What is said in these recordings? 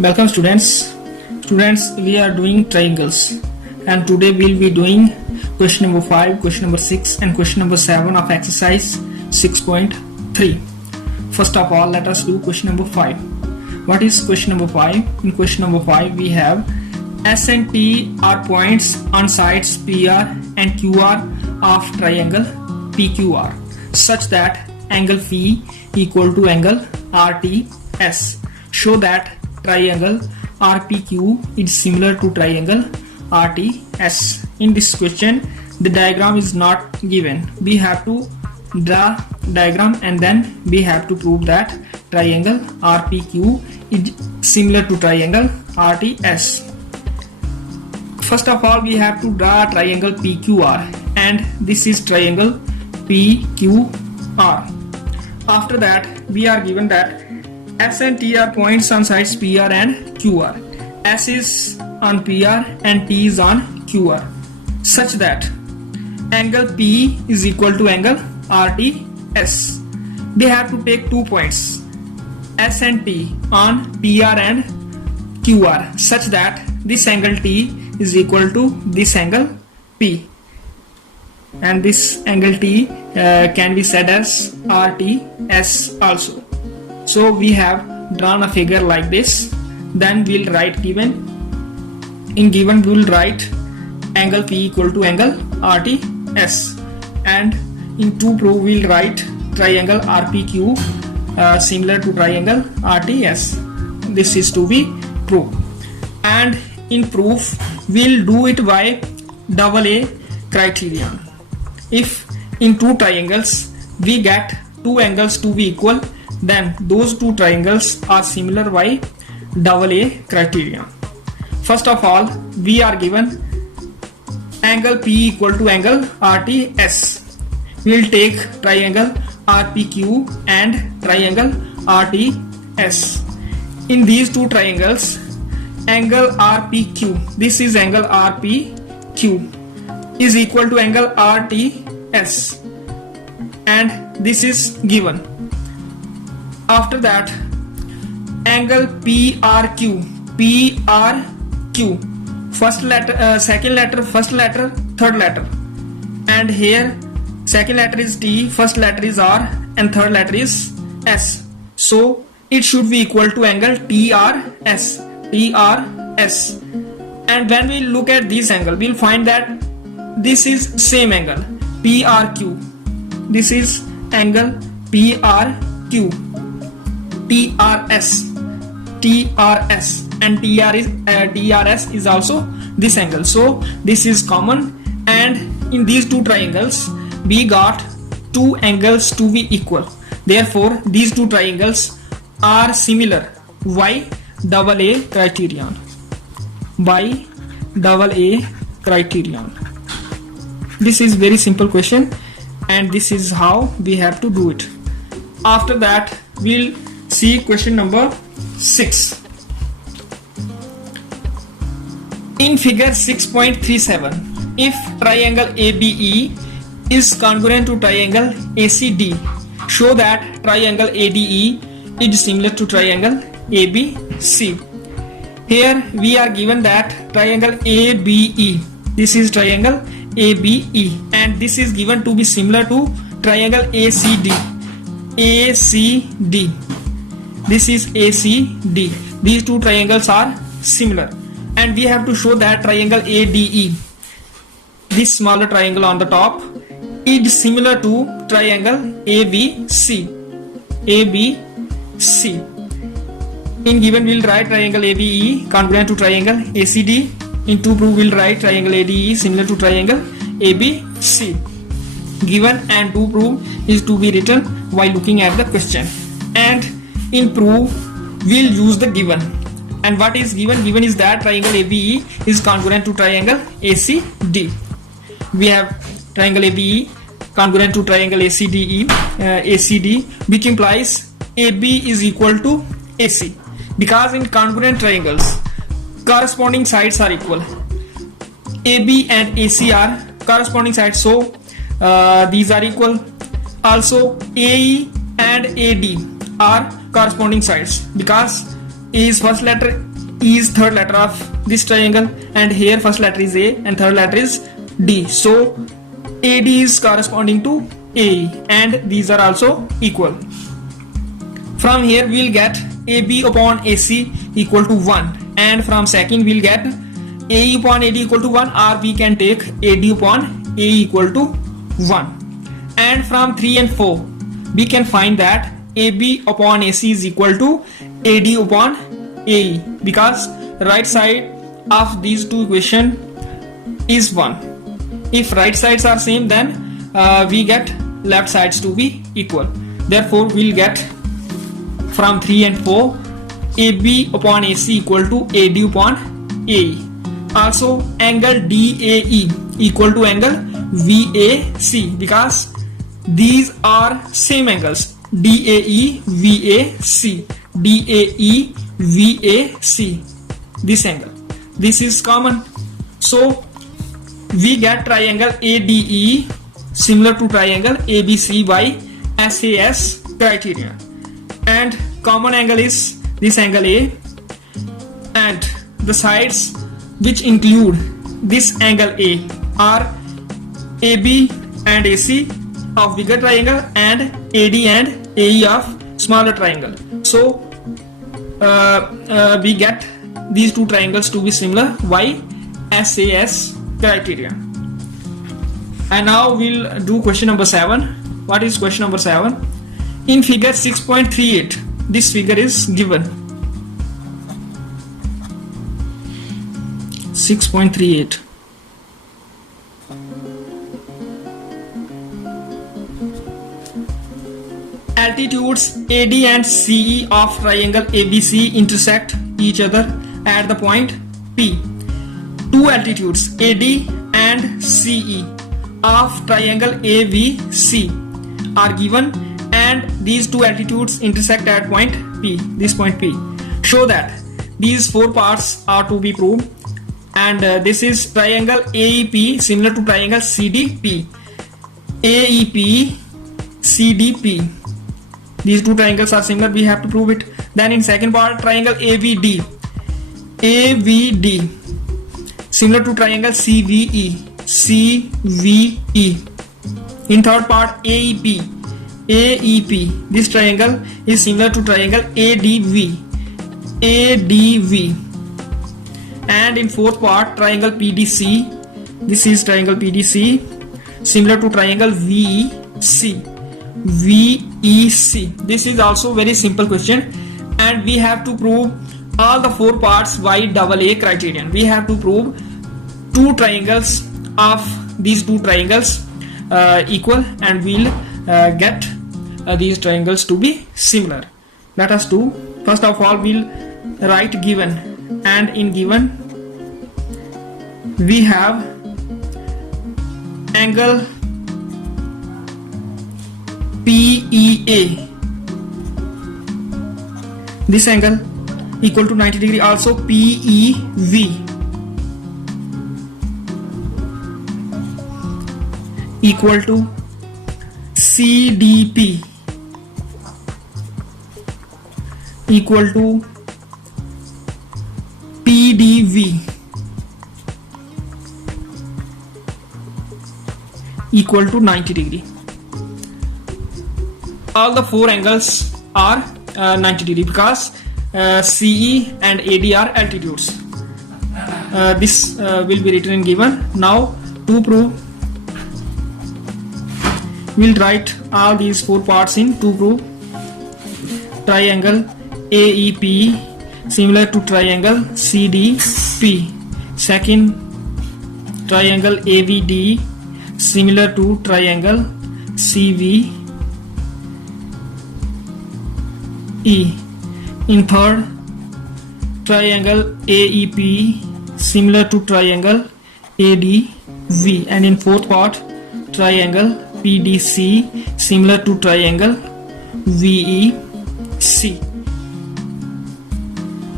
Welcome students. Students, we are doing triangles and today we'll be doing question number 5, question number 6 and question number 7 of exercise 6.3. First of all, let us do question number 5. What is question number 5? In question number 5 we have S and T are points on sides PR and QR of triangle PQR such that angle P equal to angle RTS. Show that triangle RPQ is similar to triangle RTS. In this question, the diagram is not given. We have to draw diagram and then we have to prove that triangle RPQ is similar to triangle RTS. First of all, we have to draw triangle PQR, and this is triangle PQR. After that, we are given that S and T are points on sides PR and QR. S is on PR and T is on QR, such that angle P is equal to angle RTS. They have to take 2 points S and T on PR and QR such that this angle T is equal to this angle P, and this angle T can be said as RTS also. So we have drawn a figure like this. Then we'll write given. In given we'll write angle P equal to angle RTS, and in to prove we'll write triangle RPQ similar to triangle RTS. This is to be proved, and in proof we'll do it by AA criterion. If in two triangles we get two angles to be equal, then those two triangles are similar by AA criterion. First of all, we are given angle P equal to angle RTS. We will take triangle RPQ and triangle RTS. In these two triangles, angle RPQ, this is angle RPQ, is equal to angle RTS, and this is given. After that, angle PRQ, first letter, second letter, first letter, third letter, and here second letter is T, first letter is R, and third letter is S. So it should be equal to angle TRS. And when we look at this angle, we'll find that this is same angle PRQ. This is angle PRQ. TRS, and TRS is also this angle. So this is common, and in these two triangles we got two angles to be equal. Therefore these two triangles are similar by AA criterion. By AA criterion. This is very simple question, and this is how we have to do it. After that, we'll see question number 6. In figure 6.37, if triangle ABE is congruent to triangle ACD, show that triangle ADE is similar to triangle ABC. Here we are given that triangle ABE, this is triangle ABE, and this is given to be similar to triangle ACD. This is ACD. These two triangles are similar, and we have to show that triangle ADE, this smaller triangle on the top, is similar to triangle ABC. In given we'll write triangle ABE congruent to triangle ACD. In to prove we'll write triangle ADE similar to triangle ABC. Given and to prove is to be written while looking at the question, and in proof we'll use the given. And what is given? Given is that triangle ABE is congruent to triangle ACD. We have triangle ABE congruent to triangle ACD, which implies AB is equal to AC, because in congruent triangles corresponding sides are equal. AB and AC are corresponding sides, so these are equal. Also AE and AD are corresponding sides, because is first letter is third letter of this triangle, and here first letter is A and third letter is D. So AD is corresponding to AE, and these are also equal. From here we'll get AB upon AC equal to 1, and from second we'll get AE upon AD equal to 1, or we can take AD upon AE equal to 1. And from 3 and 4 we can find that AB upon AC is equal to AD upon AE, because right side of these two equation is 1. If right sides are same, then we get left sides to be equal. Therefore we'll get from 3 and 4 AB upon AC equal to AD upon AE. Also angle DAE equal to angle VAC, because these are same angles. DAE VAC, DAE VAC, this angle, this is common. So we get triangle ADE similar to triangle ABC by SAS criteria, and common angle is this angle A, and the sides which include this angle A are AB and AC of bigger triangle and AD and AE of smaller triangle. So we get these two triangles to be similar by SAS criteria. And now we'll do question number 7. What is question number 7? In figure 6.38, this figure is given. 6.38. Altitudes AD and CE of triangle ABC intersect each other at the point P. Two altitudes AD and CE of triangle AVC are given, and these two altitudes intersect at point P, this point P. Show that these four parts are to be proved, and this is triangle AEP similar to triangle CDP. AEP, CDP. These two triangles are similar, we have to prove it. Then in second part, triangle AVD. AVD similar to triangle CVE. CVE. In third part, AEP. AEP. This triangle is similar to triangle ADV. ADV. And in fourth part, triangle PDC. This is triangle PDC similar to triangle VEC. VEC. This is also very simple question, and we have to prove all the four parts by AA criterion. We have to prove two triangles of these two triangles equal, and we'll get these triangles to be similar. Let us do. First of all, we'll write given, and in given we have angle PEA, this angle equal to 90 degree. Also PEV equal to CDP equal to PDV equal to 90 degree. All the four angles are 90 degree because CE and AD are altitudes. This will be written in given. Now to prove, we'll write all these four parts in to prove. Triangle AEP similar to triangle CDP. Second, triangle AVD similar to triangle CVE. In third, triangle AEP similar to triangle ADV, and in fourth part, triangle PDC similar to triangle VEC.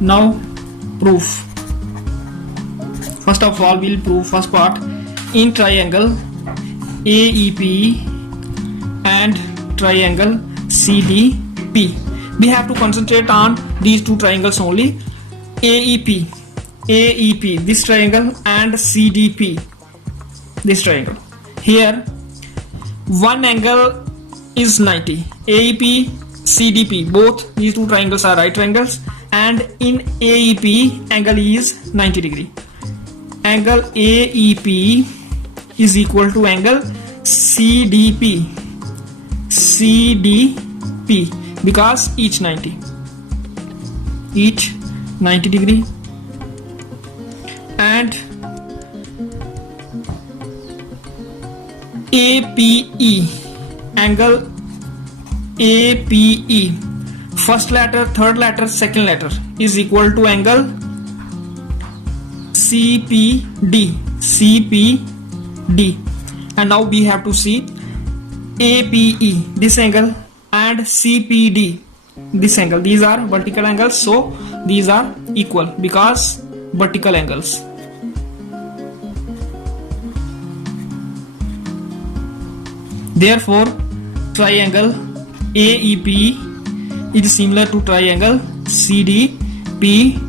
Now proof. First of all, we'll prove first part. In triangle AEP and triangle CDP, We have to concentrate on these two triangles only. AEP, this triangle, and CDP, this triangle. Here one angle is 90. AEP, CDP, both these two triangles are right triangles, and in AEP angle is 90 degree. Angle AEP is equal to angle CDP, because each 90 degree, and APE, angle APE, first letter, third letter, second letter, is equal to angle CPD. And now we have to see APE, this angle, and CPD, this angle. These are vertical angles, so these are equal because vertical angles. Therefore triangle AEP is similar to triangle CDPYAA.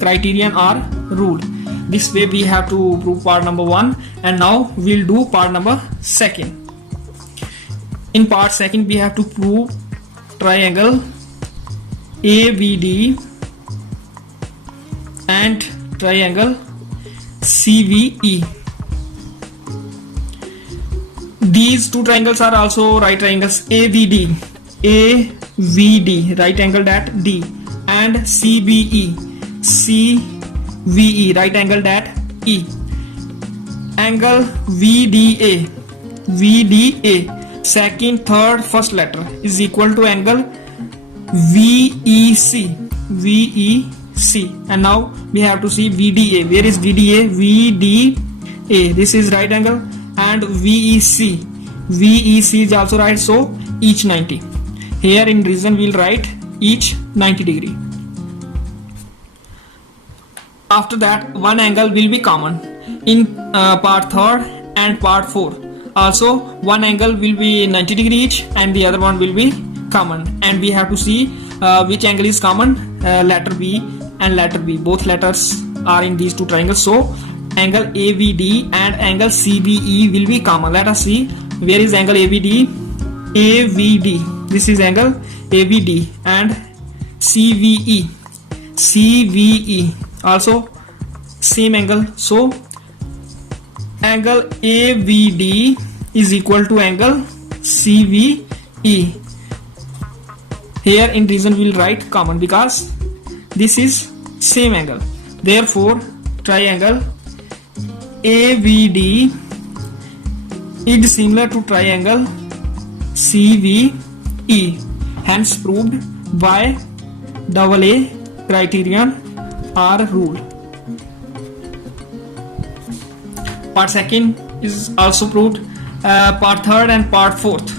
Criterion or rule. This way we have to prove part number 1, and now we'll do part number 2. In part 2 we have to prove triangle AVD and triangle CVE. These two triangles are also right triangles. AVD, right angled at D, and CBE, right angled at E. Angle VDA, second, third, first letter, is equal to angle VEC. And now we have to see VDA. Where is VDA? VDA, this is right angle, and VEC is also right, so each 90. Here in reason we'll write each 90 degree. After that, one angle will be common in part 3rd and part 4. Also one angle will be 90 degree each, and the other one will be common, and we have to see which angle is common. Letter B and letter B, both letters are in these two triangles, so angle AVD and angle CBE will be common. Let us see where is angle AVD. This is angle AVD, and CVE also same angle, so angle AVD is equal to angle CVE. Here in reason we will write common because this is same angle. Therefore triangle AVD is similar to triangle CVE, hence proved by AA criterion or rule. Part 2 is also proved. Part 3rd and part 4th,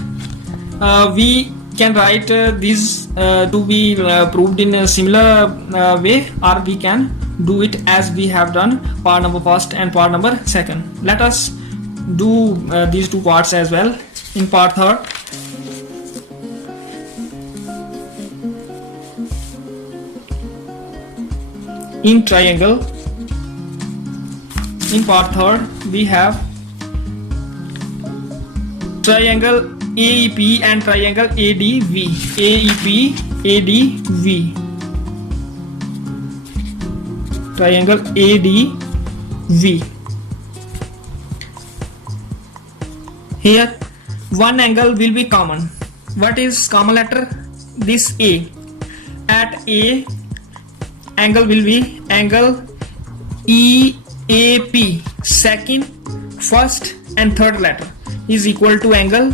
we can write these to be proved in a similar way, or we can do it as we have done part number 1st and part number 2nd. Let us do these two parts as well. In part 3rd, in triangle, in part 3rd we have triangle AEP and triangle ADV. Triangle ADV. Here one angle will be common. What is common letter? This A. At A, angle will be angle EAP, second, first and third letter, is equal to angle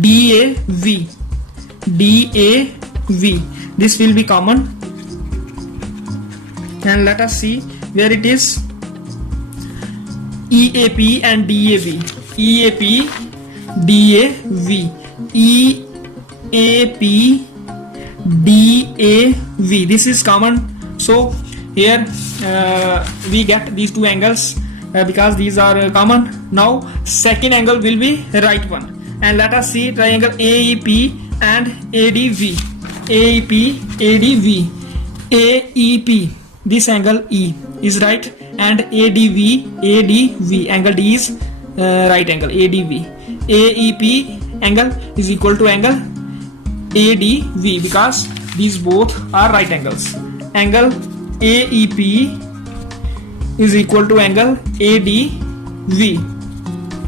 DAV. This will be common, and let us see where it is. EAP and DAV. EAP, DAV. EAP, DAV. This is common. So here we get these two angles because these are common. Now second angle will be right one. And let us see triangle AEP and ADV. AEP, ADV. AEP, this angle E is right, and ADV, angle D is right angle, ADV. AEP angle is equal to angle ADV because these both are right angles. Angle AEP is equal to angle ADV,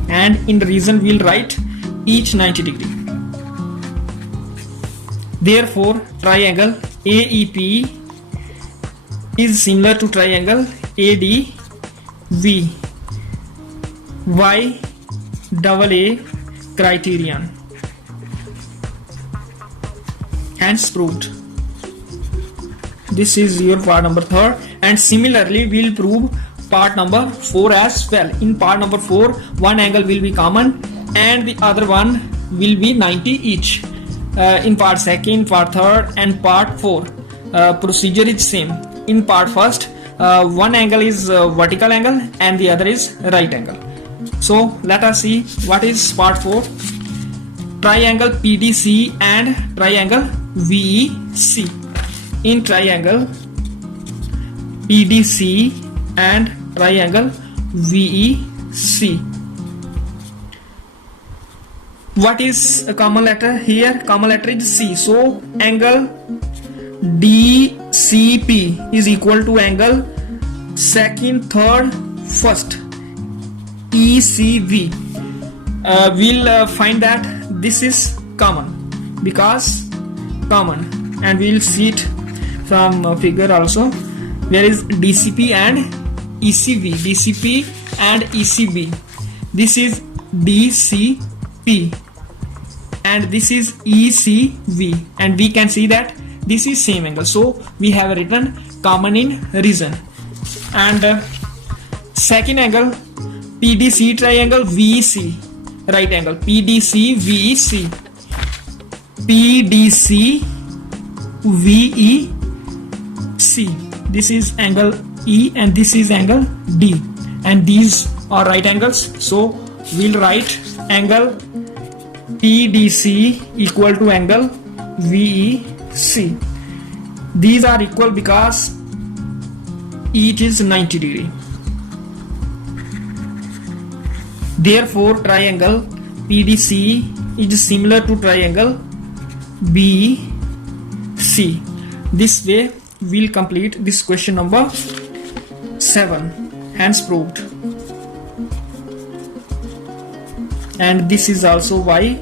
and in the reason we'll write each 90 degree. Therefore, triangle AEP is similar to triangle ADV. Why? Double A criterion. Hence proved. This is your part number 3, and similarly we'll prove part number 4 as well. In part number 4, one angle will be common and the other one will be 90 each. In part 2nd, part 3rd and part 4, procedure is same. In part 1st, one angle is vertical angle and the other is right angle. So let us see what is part 4. Triangle PDC and triangle VEC. In triangle PDC and triangle VEC, what is a common letter here? Common letter is C. So angle DCP is equal to angle 2nd, 3rd, 1st ECV. We'll find that this is common because common, and we'll see it from figure also. There is DCP and ECV. DCP and ECB. This is DCP and this is ECV, and we can see that this is same angle. So we have written common in reason. And second angle PDC triangle VEC, right angle PDC VEC. PDC VEC. This is angle E and this is angle D, and these are right angles. So we'll write angle PDC equal to angle VEC. These are equal because each is 90 degree. Therefore, triangle PDC is similar to triangle BC. This way we'll complete this question number 7. Hence proved. And this is also why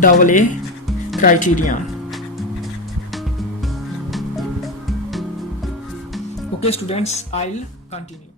double A criterion. Okay students, I'll continue.